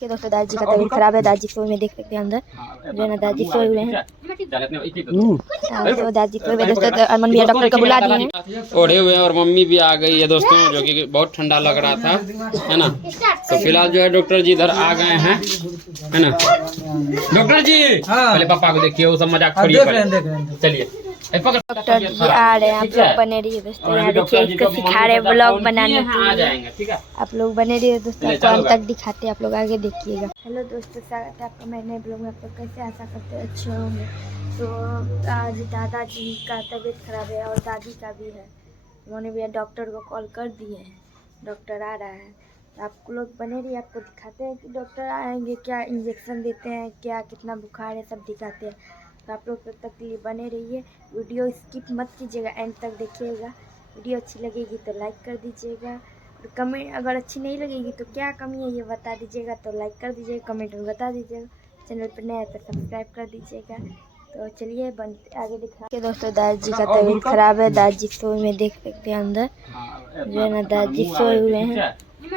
कि दोस्तों दादाजी का तबीयत खराब है। दादाजी सोए में देख सकते हैं अंदर जो है ना, दादाजी सोए हुए हैं। तो दादाजी सोए हुए दोस्तों, तो अमन भैया डॉक्टर को बुला दिए हैं, ओढ़े हुए हैं और मम्मी भी आ गई है दोस्तों, जो कि बहुत ठंडा लग रहा था, है ना। तो फिलहाल जो है डॉक्टर जी इधर आ गए हैं, है ना। डॉक्टर जी पहले पापा को देखिए, वो सब मजाक छोड़िए, चलिए डॉक्टर जी आ रहे हैं। आप लोग बने रहिए दोस्तों, यहाँ देखिए इसको सिखा रहे हैं ब्लॉग बनाने के लिए। ठीक है, आप लोग बने रहिए दोस्तों, आपको अंत तक दिखाते हैं, आप लोग आगे देखिएगा। हेलो दोस्तों, स्वागत है आपका मेरे नए ब्लॉग में। आप लोग कैसे, आशा करते हैं अच्छे होंगे। तो आज दादाजी का तबीयत खराब है और दादी का भी है। उन्होंने भी डॉक्टर को कॉल कर दिए हैं, डॉक्टर आ रहा है। तो आप लोग बने रहिए, आपको दिखाते हैं कि डॉक्टर आएंगे, क्या इंजेक्शन देते हैं, क्या कितना बुखार है, सब दिखाते हैं। तो आप लोग तब तक के लिए बने रहिए, वीडियो स्किप मत कीजिएगा, एंड तक देखिएगा। वीडियो अच्छी लगेगी तो लाइक कर दीजिएगा, और कमेंट अगर अच्छी नहीं लगेगी तो क्या कमी है ये बता दीजिएगा। तो लाइक कर दीजिएगा, कमेंट में बता दीजिएगा। चैनल पर नया है तो सब्सक्राइब कर दीजिएगा। तो चलिए आगे दिखा के दोस्तों, दादाजी का तबीयत खराब है। दादाजी सोए में देख सकते हैं अंदर जो है ना, दादाजी सोए हुए हैं। तो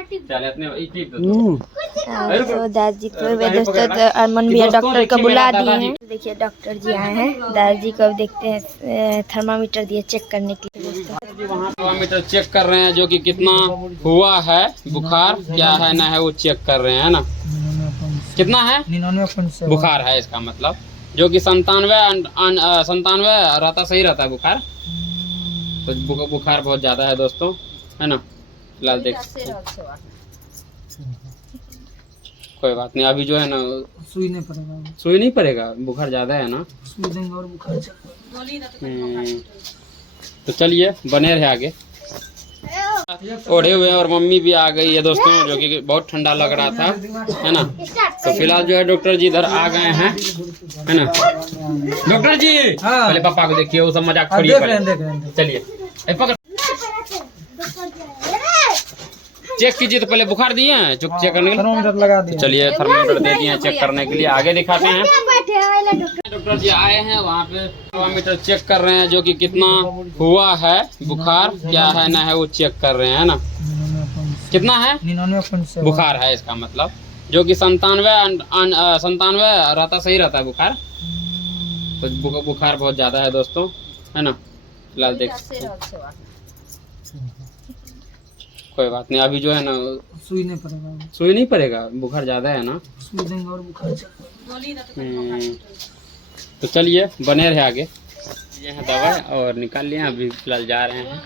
दादाजी सोए हुए दोस्तों, तो अमन भैया डॉक्टर को बुला दिए हैं। देखिए डॉक्टर जी आए हैं, दादाजी को देखते हैं, थर्मामीटर दिए चेक करने के लिए दोस्तों। थर्मामीटर चेक कर रहे हैं, जो कि कितना हुआ है बुखार, क्या है ना है वो चेक कर रहे हैं, ना कितना है 99 बुखार है, इसका मतलब जो कि 97 रहता, सही रहता है बुखार। तो बुखार बहुत ज्यादा है दोस्तों, है ना। फिलहाल देख कोई बात नहीं, अभी जो है ना सुई नहीं पड़ेगा, बुखार ज्यादा है ना, सुई देंगे और बुखार तो चलिए बने रहे आगे। ओढ़े हुए हैं और मम्मी भी आ गई है दोस्तों, जो कि बहुत ठंडा लग रहा था, है ना। तो फिलहाल जो है डॉक्टर जी इधर आ गए हैं, है ना। डॉक्टर जी पहले पापा को देखिए, वो सब मजाक छोड़िए, चलिए चेक कीजिए। तो पहले बुखार दिए हैं चेक करने के लिए, लगा दिए। चलिए थर्मामीटर दे दिए हैं चेक करने के लिए, आगे दिखाते हैं। डॉक्टर जी आए हैं, वहाँ पे थर्मामीटर चेक कर रहे हैं, जो कि कितना हुआ है बुखार, क्या है ना है वो चेक कर रहे हैं, ना कितना है 99 बुखार है, इसका मतलब जो कि 97 रहता, सही रहता है बुखार। तो बुखार बहुत ज्यादा है दोस्तों, है ना। फिलहाल देख कोई बात नहीं, अभी जो है ना सुई नहीं पड़ेगा, बुखार ज्यादा है ना, सुई देंगे और बुखार तो चलिए बने रहे आगे। ये है दवाई और निकाल लिए, अभी फिलहाल जा रहे हैं।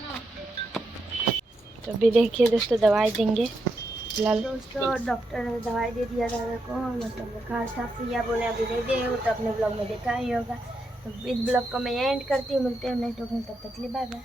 तो अभी देखिए दोस्तों, दवाई देंगे फिलहाल। दोस्तों डॉक्टर ने दवाई दे दिया दादा को, मतलब बुखार था, सुइया बोले अभी दे दे, वो तो अपने ब्लॉग में देखा ही होगा। तो इस ब्लॉग को मैं एंड करती हूँ, मिलते हैं नेक्स्ट ब्लॉग में, तब तक के लिए बाय बाय।